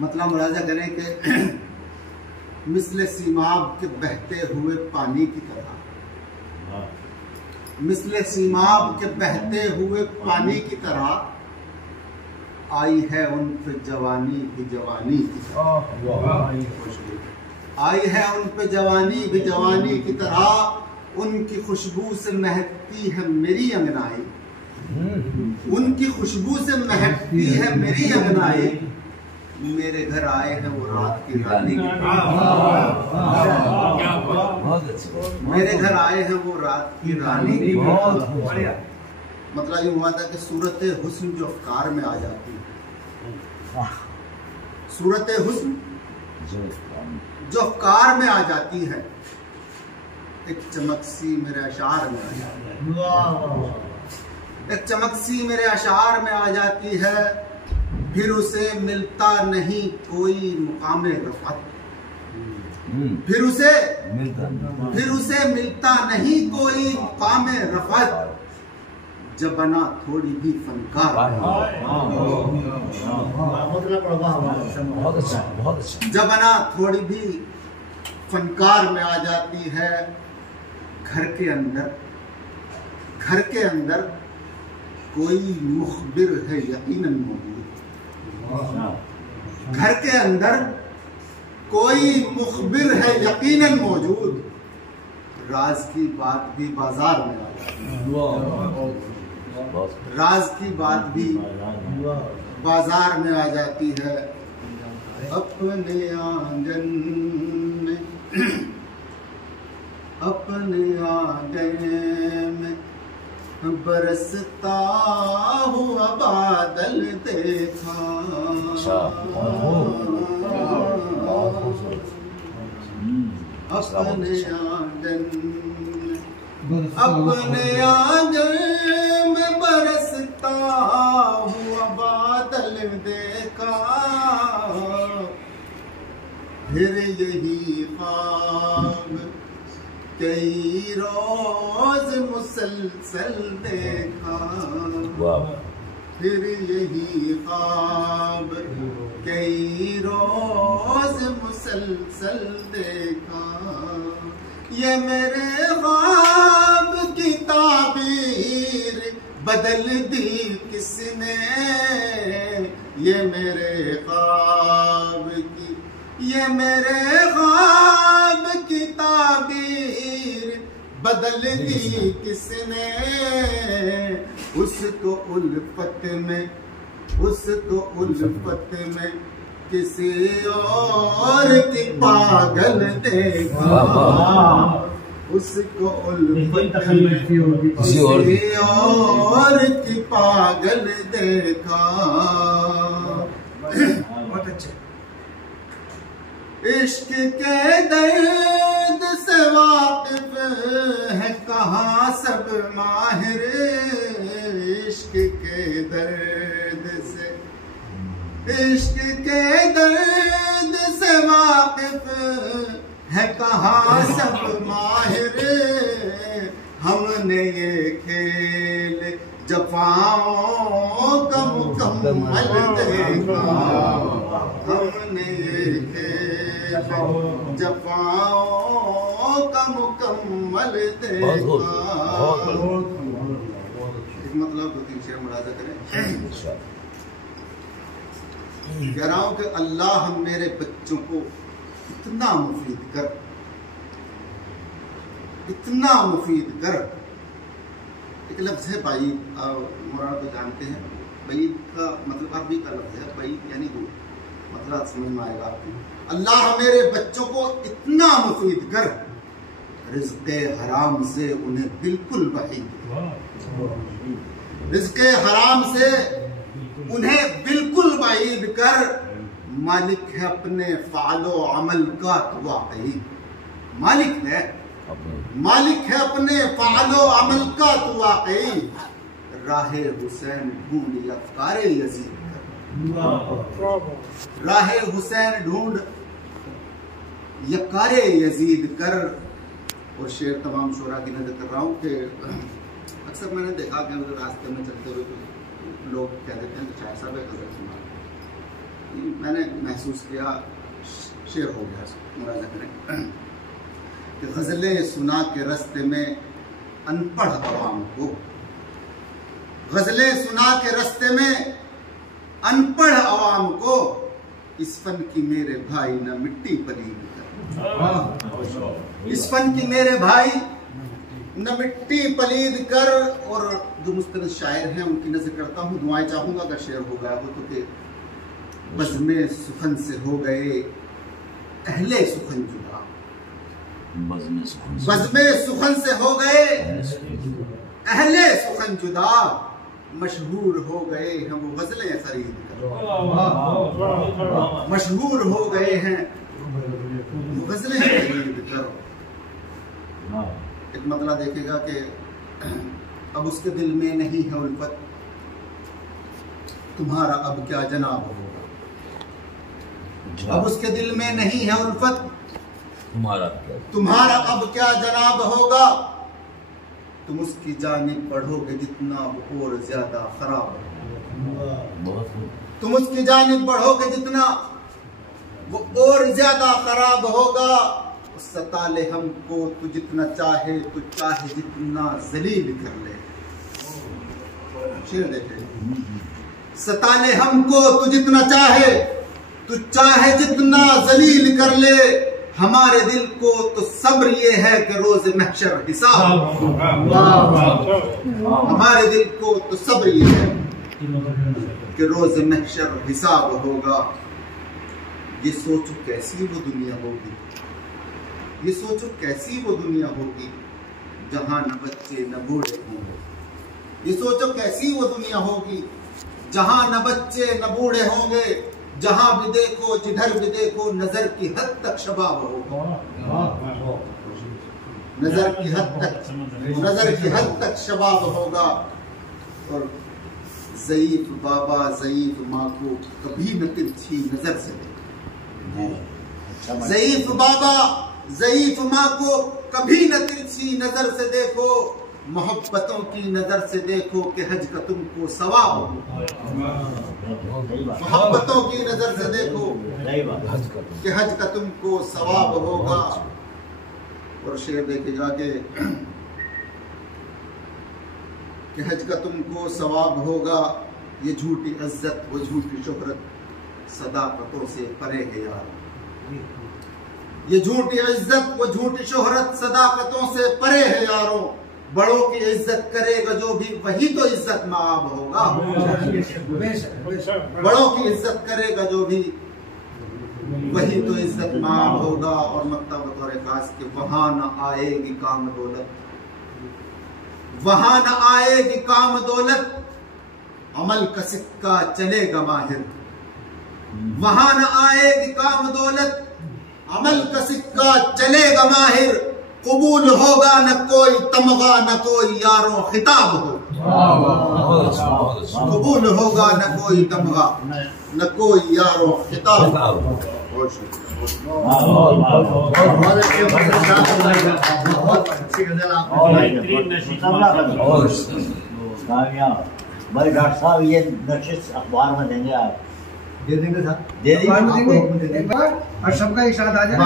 मतलब मुलाजा करें कि मिस्ल सीमाब के बहते हुए पानी की तरह, मिस्ल सीमाब के बहते हुए पानी की तरह आई है उन पे जवानी भी जवानी की तरह, आई है उन पे जवानी भी जवानी की तरह, उनकी खुशबू से महकती है मेरी अंगनाई, उनकी खुशबू से महकती है मेरी अंगनाई, मेरे घर आए हैं वो रात की रानी, मेरे घर आए हैं वो रात की रानी। मतलब ये हुआ था कि सूरत हुस्न जो अफकार में आ जाती है, सूरत हुस्न जो अफकार में आ जाती है, एक चमक सी मेरे अशार में आ जाती है, एक चमक सी मेरे अशार में आ जाती है, फिर उसे मिलता नहीं कोई मुकाम रफ़अत, फिर उसे मिलता नहीं कोई मुकाम रफ़अत, जब बना थोड़ी भी फनकार, जब बना थोड़ी भी फनकार में आ जाती है, घर के अंदर कोई मुखबिर है यकीनन मौजूद, घर के अंदर कोई मुखबिर है यकीनन मौजूद, राज की बात भी बाजार में आ जाती है, राज की बात भी बाजार में आ जाती है। अपने आंगन में बरसता हुआ बादल देखा, अपने आंगन में बरसता हुआ बादल देखा, फिर यही ख्वाब कई रोज मुसलसल देखा, फिर यही ख्वाब कई रोज मुसलसल देखा, ये मेरे ख्वाब की ताबीर बदल दी किसने, ये मेरे ख्वाब की ताबीर बदल दी किसने, उसको उल्फत में किसी और की पागल देखा, उसको उल्फत में किसी और की पागल देखा। बहुत अच्छे। इश्क के दर्द से वाकिफ है कहाँ सब माहिर, इश्क के दर्द से वाकिफ है कहाँ सब माहिर, हमने ये खेल जफाओं का मुकम्मल देखा, हमने ये खेल जफाओं का मुकम्मल देखा। मतलब दो तीन शेर मुलाजा करें। कह रहा हूं कि अल्लाह मेरे बच्चों को इतना मुफीद कर, इतना मुफीद कर। एक लफ्ज है बाईद, मुराद तो जानते हैं, बाईद का मतलब अरबी का लफ्ज है, बाईद यानी दूर, मतलब समझ में आएगा आपको। अल्लाह मेरे बच्चों को इतना मुफीद कर, रिज़्क़े हराम से उन्हें बिल्कुल बाईद, रिज़्क़े हराम से उन्हें बिल्कुल बाईद कर, मालिक है अपने फ़ालो अमल का तो वाकई, मालिक है अपने फ़ालो अमल का तो वाकई, राहे हुसैन ढूंढ अफ़कारे यज़ीद कर, राहे हुसैन ढूंढ यकारे यज़ीद कर। और शेर तमाम शोरा की नजर कर रहा हूँ कि अक्सर मैंने देखा कि रास्ते में चलते हुए लोग कह देते हैं कि शायर साहब एक गज़ल सुना, मैंने महसूस किया, शेर हो गया मुरादा करें कि गज़लें सुना के रास्ते में अनपढ़ अवाम को, गज़लें सुना के रास्ते में अनपढ़ अवाम को, इस फन की मेरे भाई न मिट्टी पलीद कर, इस फन की मेरे भाई न मिट्टी पलीद कर। और जो मुस्तनद शायर हैं उनकी नजर करता हूँ, दुआएं चाहूंगा अगर शेर हो गया हो तो कि बज़्मे सुखन से हो गए अहले सुखन जुदा, बज़्मे सुखन से हो गए अहले सुखन जुदा, मशहूर हो गए हम वो गजलें खरीद कर, मशहूर हो गए हैं वो गजलें खरीद कर। एक मतलब देखेगा कि अब उसके दिल में नहीं है उल्फत, तुम्हारा अब क्या जनाब होगा, अब उसके दिल में नहीं है उल्फत, तुम्हारा अब क्या जनाब होगा, तुम उसकी जानिब बढ़ोगे जितना वो और ज्यादा खराब होगा, तुम उसकी जानिब बढ़ोगे जितना वो और ज्यादा खराब होगा। सताले हमको तू जितना चाहे, तू चाहे जितना जलील कर ले, शेर देखे, सताले हमको तू जितना चाहे, तू चाहे जितना जलील कर ले, हमारे दिल को तो सब्र ये है कि रोज महशर हिसाब, हमारे दिल को तो सब्र ये है कि रोज महशर हिसाब होगा। ये सोचो कैसी वो दुनिया होगी, ये सोचो कैसी वो दुनिया होगी जहां न बच्चे न बूढ़े होंगे, ये सोचो कैसी वो दुनिया होगी जहां न बच्चे न बूढ़े होंगे, जहां भी देखो जिधर भी देखो नजर की हद तक शबाब होगा, नजर की हद तक शबाब होगा। और ज़ईफ़ बाबा ज़ईफ़ माँ को कभी न तिरछी नजर से देखो, ज़ईफ़ बाबा ज़ईफ़ माँ को कभी न तिरछी नजर से देखो, मोहब्बतों की नजर से देखो कि हज का तुमको सवाब हो, मोहब्बतों की नजर से देखो कि हज का तुमको सवाब होगा। और शेर देखेगा कि हज का तुमको सवाब होगा, ये झूठी इज्जत वो झूठी शोहरत सदाकतों से परे है यार, ये झूठी इज्जत वो झूठी शोहरत सदाकतों से परे है यारों, बड़ों की इज्जत करेगा जो भी वही तो इज्जत माब होगा, बड़ों की इज्जत करेगा जो भी वही तो इज्जत माब होगा। और मक्ता बतौर खास कि वहां न आएगी काम दौलत, वहां न आएगी काम दौलत, अमल का सिक्का चलेगा माहिर, वहां न आएगी काम दौलत, अमल का सिक्का चलेगा माहिर, कबूल होगा न कोई तमगा न कोई यारों खिताब हो, कबूल होगा न कोई तमगा न कोई यारों खिताब। बहुत अच्छी गजल भाई डॉक्टर साहब ये नशिस्त अखबार में देंगे आप? दे देंगे साहब, दे देंगे और सबका एक साथ आ जाए।